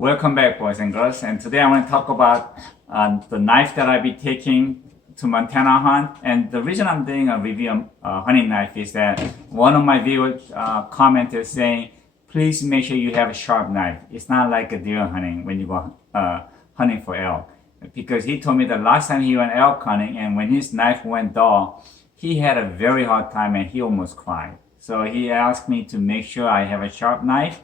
Welcome back, boys and girls. And today I want to talk about the knife that I'll be taking to Montana hunt. And the reason I'm doing a review on hunting knife is that one of my viewers commented saying, please make sure you have a sharp knife. It's not like a deer hunting when you go hunting for elk. Because he told me the last time he went elk hunting and when his knife went dull, he had a very hard time and he almost cried. So he asked me to make sure I have a sharp knife.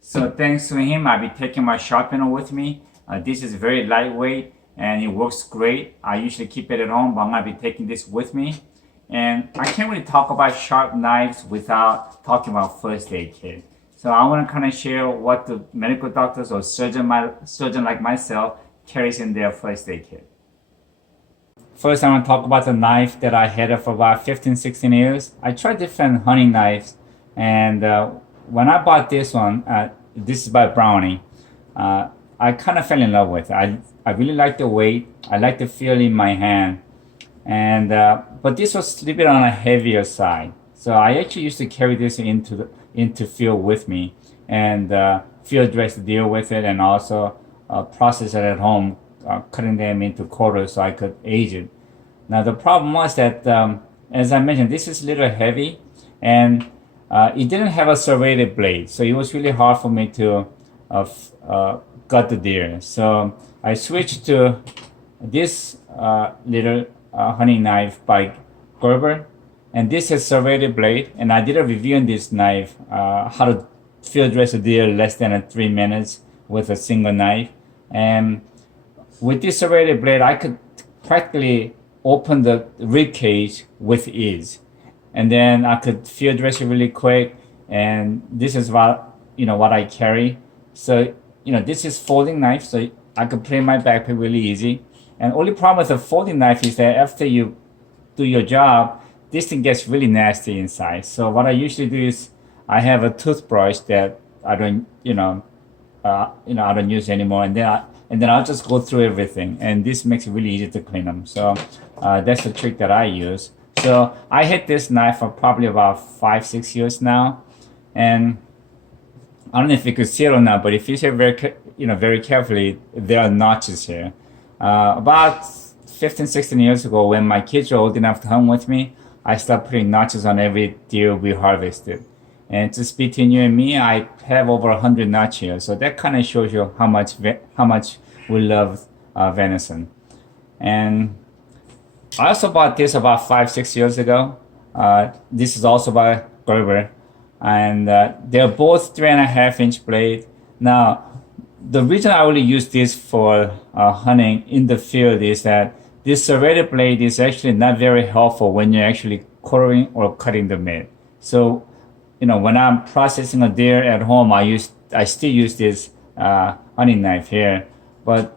So thanks to him, I'll be taking my sharpener with me. This is very lightweight and it works great. I usually keep it at home, but I'm gonna be taking this with me. And I can't really talk about sharp knives without talking about first aid kit. So I wanna kind of share what the medical doctors or surgeon like myself carries in their first aid kit. First, I want to talk about the knife that I had for about 15, 16 years. I tried different hunting knives, and when I bought this one, this is by Browning, I kind of fell in love with it. I really like the weight. I like the feel in my hand, and but this was a little bit on a heavier side. So I actually used to carry this into field with me, and field dress the deer with it, and also process it at home, cutting them into quarters so I could age it. Now the problem was that, as I mentioned, this is a little heavy, and it didn't have a serrated blade, so it was really hard for me to gut the deer. So I switched to this little hunting knife by Gerber, and this has serrated blade. And I did a review on this knife, how to field dress a deer less than 3 minutes with a single knife. And with this serrated blade, I could practically open the rib cage with ease, and then I could field dress it really quick. And this is what I carry. So this is folding knife, so I could put it in my backpack really easy. And only problem with a folding knife is that after you do your job, this thing gets really nasty inside. So what I usually do is I have a toothbrush that I don't I don't use anymore, and then I'll just go through everything, and this makes it really easy to clean them. So that's the trick that I use. So I had this knife for probably about 5-6 years now, and I don't know if you could see it or not, but if you see very carefully, there are notches here. About 15, 16 years ago, when my kids were old enough to hunt with me, I started putting notches on every deer we harvested. And just between you and me, I have over 100 notches here. So that kind of shows you how much we love venison. And I also bought this about 5-6 years ago. This is also by Gerber, and they're both 3.5-inch blade. Now, the reason I only use this for hunting in the field is that this serrated blade is actually not very helpful when you're actually quartering or cutting the meat. So when I'm processing a deer at home, I still use this hunting knife here. But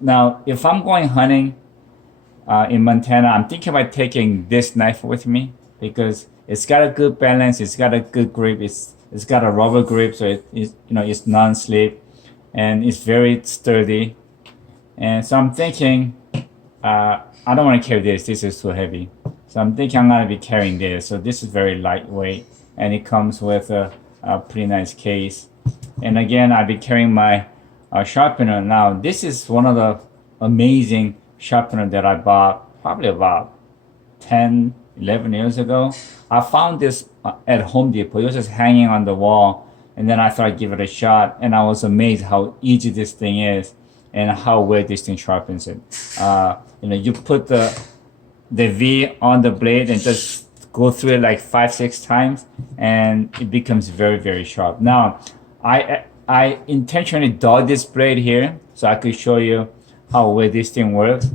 now, if I'm going hunting in Montana, I'm thinking about taking this knife with me because it's got a good balance, it's got a good grip, it's got a rubber grip, so it's non-slip, and it's very sturdy. And so I'm thinking, I don't want to carry this. This is too heavy. So I'm thinking I'm gonna be carrying this. So this is very lightweight, and it comes with a pretty nice case. And again, I'll be carrying my sharpener. Now, this is one of the amazing sharpener that I bought probably about 10, 11 years ago. I found this at Home Depot. It was just hanging on the wall, and then I thought I'd give it a shot, and I was amazed how easy this thing is and how well this thing sharpens it. You put the V on the blade and just go through it like 5-6 times, and it becomes very, very sharp. Now, I intentionally dulled this blade here so I could show you how well this thing works.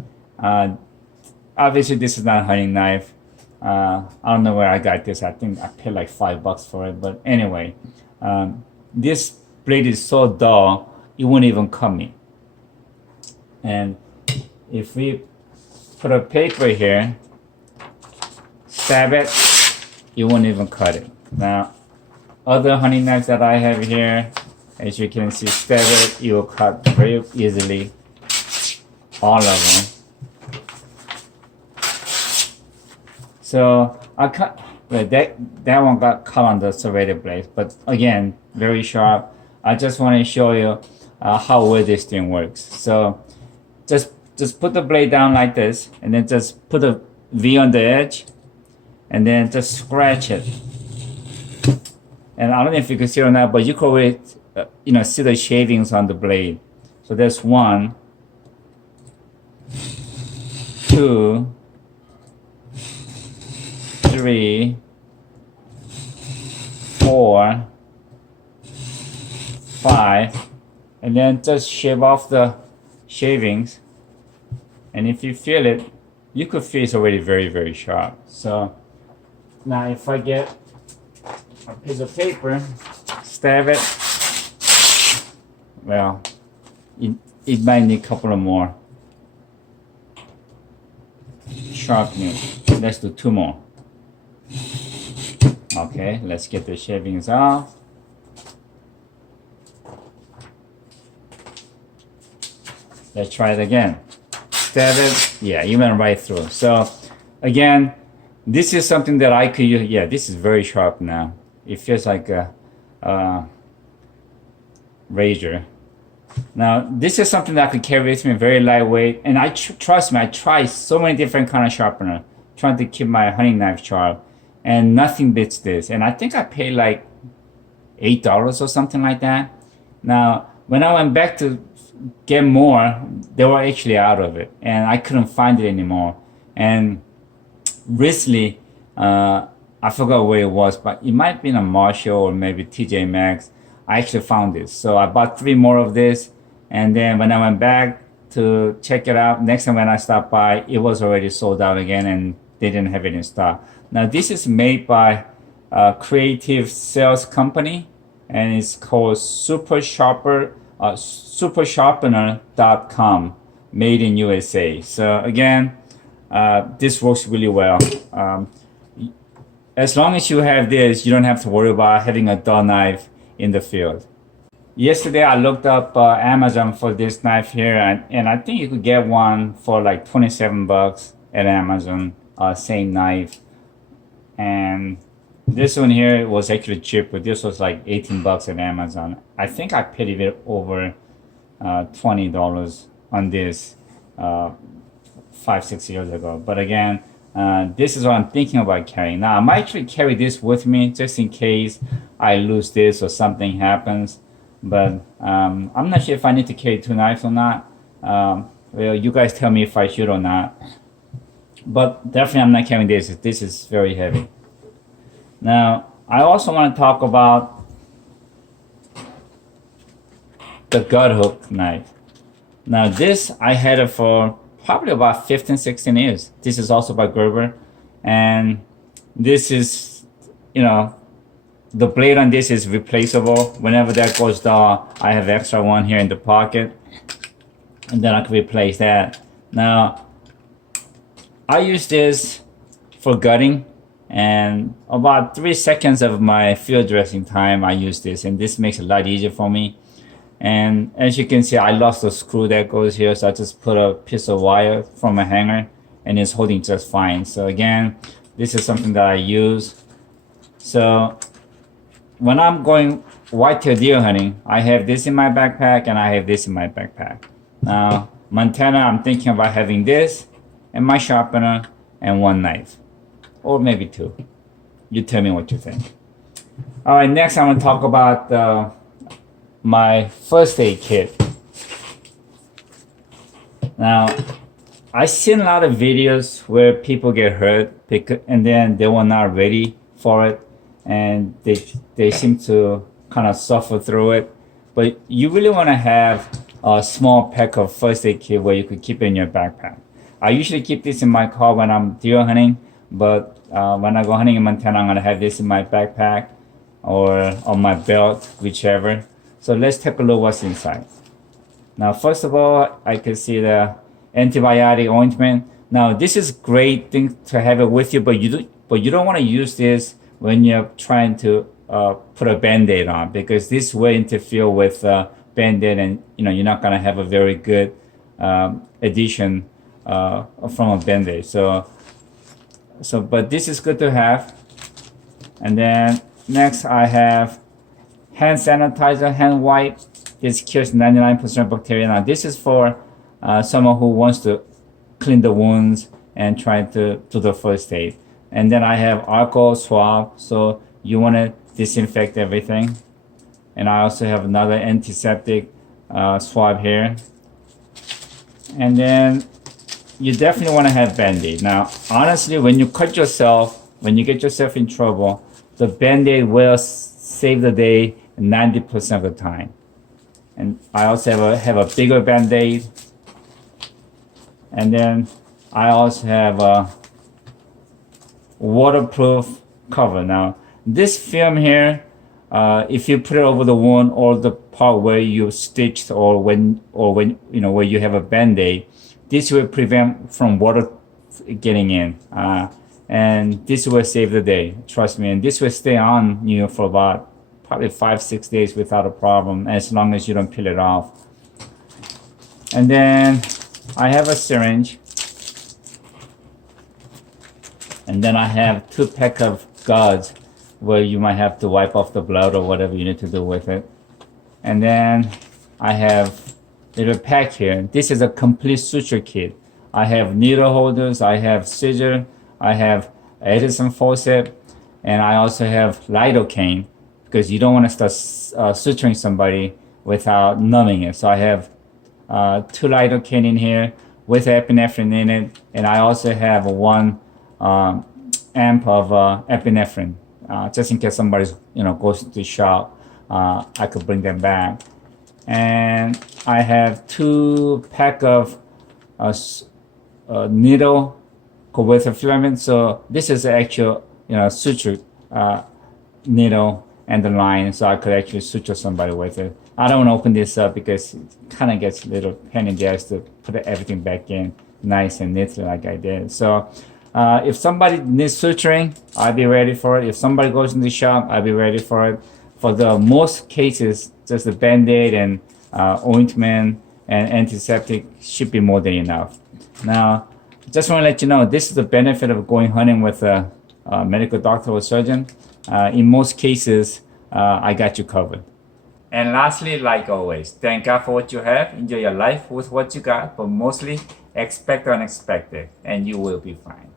Obviously, this is not a hunting knife. I don't know where I got this. I think I paid like $5 for it. But anyway, this blade is so dull, it won't even cut me. And if we put a paper here, stab it, it won't even cut it. Now, other hunting knives that I have here, as you can see, stab it, it will cut very easily. All of them. So I cut that one got cut on the serrated blade, but again, very sharp. I just want to show you how well this thing works. So just put the blade down like this, and then just put a V on the edge, and then just scratch it. And I don't know if you can see it or not, but you could already, see the shavings on the blade. So there's 1, 2, 3, 4, 5, and then just shave off the shavings. And if you feel it, you could feel it's already very, very sharp. So now if I get a piece of paper, stab it, well, it might need a couple of more sharpening. Let's do 2 more. Okay, let's get the shavings off. Let's try it again. Stab it. Yeah, you went right through. So again, this is something that I could use. Yeah, this is very sharp now. It feels like a razor. Now, this is something that I could carry with me, very lightweight. And trust me, I tried so many different kind of sharpener, trying to keep my hunting knife sharp, and nothing beats this. And I think I paid like $8 or something like that. Now, when I went back to get more, they were actually out of it, and I couldn't find it anymore. And recently, I forgot where it was, but it might be in a Marshall or maybe TJ Maxx. I actually found this. So I bought 3 more of this, and then when I went back to check it out, next time when I stopped by, it was already sold out again and they didn't have it in stock. Now this is made by a creative sales company, and it's called supersharpener.com, made in USA. So again, this works really well. As long as you have this, you don't have to worry about having a dull knife in the field. Yesterday I looked up Amazon for this knife here, and I think you could get one for like 27 bucks at Amazon, same knife. And this one here was actually cheap, but this was like 18 bucks at Amazon. I think I paid a bit over $20 on this 5-6 years ago. But again, this is what I'm thinking about carrying. Now I might actually carry this with me just in case I lose this or something happens. But I'm not sure if I need to carry 2 knives or not. Well, you guys tell me if I should or not. But definitely I'm not carrying this. This is very heavy. Now I also want to talk about the gut hook knife. Now this, I had it for probably about 15-16 years. This is also by Gerber, and this is, the blade on this is replaceable. Whenever that goes down, I have extra one here in the pocket, and then I can replace that. Now I use this for gutting, and about 3 seconds of my field dressing time I use this, and this makes it a lot easier for me. And as you can see, I lost the screw that goes here, so I just put a piece of wire from a hanger, and it's holding just fine. So again, this is something that I use. So when I'm going whitetail deer hunting, I have this in my backpack and I have this in my backpack. Now Montana, I'm thinking about having this and my sharpener and 1 knife, or maybe 2. You tell me what you think. All right, next I'm gonna talk about my first aid kit. Now, I've seen a lot of videos where people get hurt and then they were not ready for it, and they seem to kind of suffer through it. But you really want to have a small pack of first aid kit where you could keep it in your backpack. I usually keep this in my car when I'm deer hunting, but when I go hunting in Montana, I'm gonna have this in my backpack or on my belt, whichever. So let's take a look what's inside. Now, first of all, I can see the antibiotic ointment. Now, this is great thing to have it with you, but you don't want to use this when you're trying to put a Band-Aid on, because this will interfere with Band-Aid, and you're not gonna have a very good addition from a Band-Aid. But this is good to have. And then next I have hand sanitizer, hand wipe. This kills 99% of bacteria. Now this is for someone who wants to clean the wounds and try to do the first aid. And then I have alcohol swab, so you want to disinfect everything. And I also have another antiseptic swab here. And then you definitely want to have Band-Aid. Now, honestly, when you cut yourself, when you get yourself in trouble, the Band-Aid will save the day 90% of the time. And I also have a bigger Band-Aid. And then I also have a waterproof cover. Now, this film here, if you put it over the wound or the part where you stitched or when you know where you have a Band-Aid, this will prevent from water getting in, and this will save the day. Trust me, and this will stay on you for about probably 5-6 days without a problem, as long as you don't peel it off. And then I have a syringe, and then I have 2 packs of gauze where you might have to wipe off the blood or whatever you need to do with it. And then I have a little pack here. This is a complete suture kit. I have needle holders, I have scissor, I have Edison forceps, and I also have lidocaine because you don't want to start suturing somebody without numbing it. So I have 2 lidocaine in here with epinephrine in it, and I also have 1 amp of epinephrine. Just in case somebody goes to the shop, I could bring them back. And I have 2 pack of needle with a filament. So this is actual suture needle and the line, so I could actually suture somebody with it. I don't want to open this up because it kind of gets a little pain in the ass to put everything back in nice and neatly like I did. So if somebody needs suturing, I'll be ready for it. If somebody goes in the shop, I'll be ready for it. For the most cases, just a Band-Aid and ointment and antiseptic should be more than enough. Now, just want to let you know, this is the benefit of going hunting with a medical doctor or surgeon. In most cases, I got you covered. And lastly, like always, thank God for what you have. Enjoy your life with what you got, but mostly expect the unexpected, and you will be fine.